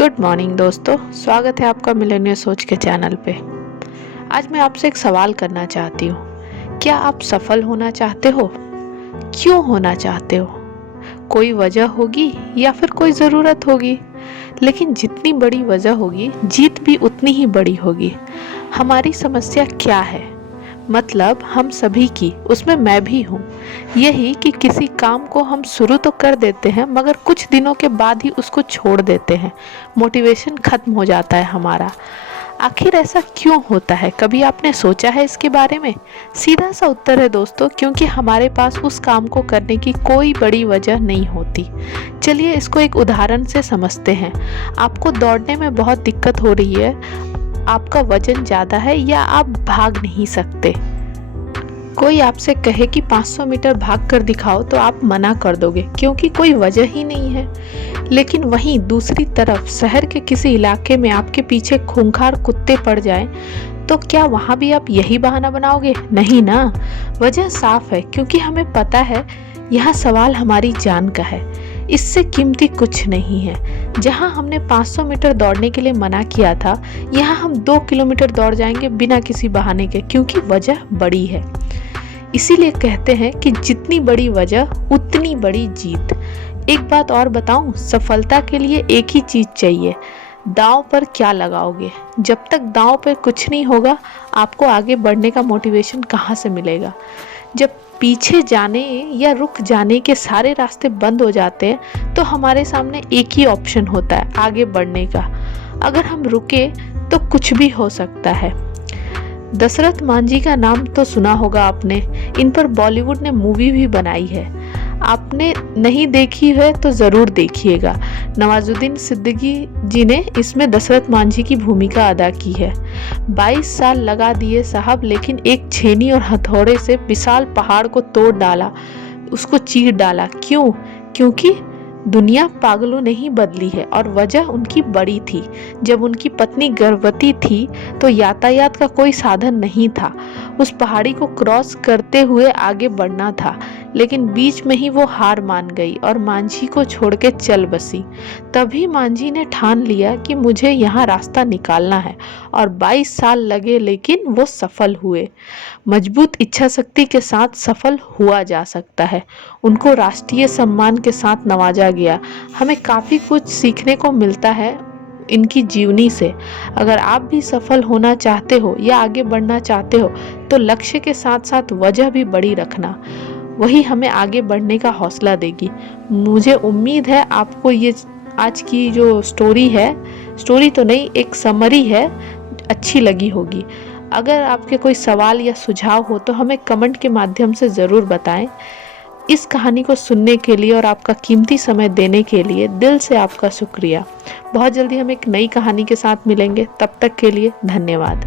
Good morning दोस्तों, स्वागत है आपका मिलेनियर सोच के चैनल पे। आज मैं आपसे एक सवाल करना चाहती हूँ। क्या आप सफल होना चाहते हो? क्यों होना चाहते हो? कोई वजह होगी या फिर कोई ज़रूरत होगी, लेकिन जितनी बड़ी वजह होगी जीत भी उतनी ही बड़ी होगी। हमारी समस्या क्या है? मतलब हम सभी की, उसमें मैं भी हूँ। यही कि किसी काम को हम शुरू तो कर देते हैं मगर कुछ दिनों के बाद ही उसको छोड़ देते हैं। मोटिवेशन खत्म हो जाता है हमारा। आखिर ऐसा क्यों होता है? कभी आपने सोचा है इसके बारे में? सीधा सा उत्तर है दोस्तों, क्योंकि हमारे पास उस काम को करने की कोई बड़ी वजह नहीं होती। चलिए इसको एक उदाहरण से समझते हैं। आपको दौड़ने में बहुत दिक्कत हो रही है, आपका वजन ज़्यादा है या आप भाग नहीं सकते। कोई आपसे कहे कि 500 मीटर भाग कर दिखाओ तो आप मना कर दोगे, क्योंकि कोई वजह ही नहीं है। लेकिन वहीं दूसरी तरफ शहर के किसी इलाके में आपके पीछे खूंखार कुत्ते पड़ जाएं, तो क्या वहाँ भी आप यही बहाना बनाओगे? नहीं ना। वजह साफ है, क्योंकि हमें पता है यह सवाल हमारी जान का है। इससे कीमती कुछ नहीं है। जहां हमने 500 मीटर दौड़ने के लिए मना किया था, यहाँ हम 2 किलोमीटर दौड़ जाएंगे बिना किसी बहाने के, क्योंकि वजह बड़ी है। इसीलिए कहते हैं कि जितनी बड़ी वजह उतनी बड़ी जीत। एक बात और बताऊं, सफलता के लिए एक ही चीज चाहिए। दांव पर क्या लगाओगे? जब तक दांव पर कुछ नहीं होगा, आपको आगे बढ़ने का मोटिवेशन कहाँ से मिलेगा? जब पीछे जाने या रुक जाने के सारे रास्ते बंद हो जाते हैं, तो हमारे सामने एक ही ऑप्शन होता है, आगे बढ़ने का। अगर हम रुके तो कुछ भी हो सकता है। दशरथ मांझी का नाम तो सुना होगा आपने। इन पर बॉलीवुड ने मूवी भी बनाई है। आपने नहीं देखी है तो ज़रूर देखिएगा। नवाजुद्दीन सिद्दीकी जी ने इसमें दशरथ मांझी की भूमिका अदा की है। 22 साल लगा दिए साहब, लेकिन एक छेनी और हथौड़े से विशाल पहाड़ को तोड़ डाला, उसको चीर डाला। क्यों? क्योंकि दुनिया पागलों नहीं बदली है, और वजह उनकी बड़ी थी। जब उनकी पत्नी गर्भवती थी तो यातायात का कोई साधन नहीं था। उस पहाड़ी को क्रॉस करते हुए आगे बढ़ना था, लेकिन बीच में ही वो हार मान गई और मांझी को छोड़ के चल बसी। तभी मांझी ने ठान लिया कि मुझे यहाँ रास्ता निकालना है, और 22 साल लगे लेकिन वो सफल हुए। मजबूत इच्छा शक्ति के साथ सफल हुआ जा सकता है। उनको राष्ट्रीय सम्मान के साथ नवाजा गया। हमें काफ़ी कुछ सीखने को मिलता है इनकी जीवनी से। अगर आप भी सफल होना चाहते हो या आगे बढ़ना चाहते हो, तो लक्ष्य के साथ साथ वजह भी बड़ी रखना। वही हमें आगे बढ़ने का हौसला देगी। मुझे उम्मीद है आपको ये आज की जो स्टोरी है, स्टोरी तो नहीं, एक समरी है, अच्छी लगी होगी। अगर आपके कोई सवाल या सुझाव हो तो हमें कमेंट के माध्यम से ज़रूर बताएं। इस कहानी को सुनने के लिए और आपका कीमती समय देने के लिए दिल से आपका शुक्रिया। बहुत जल्दी हम एक नई कहानी के साथ मिलेंगे। तब तक के लिए धन्यवाद।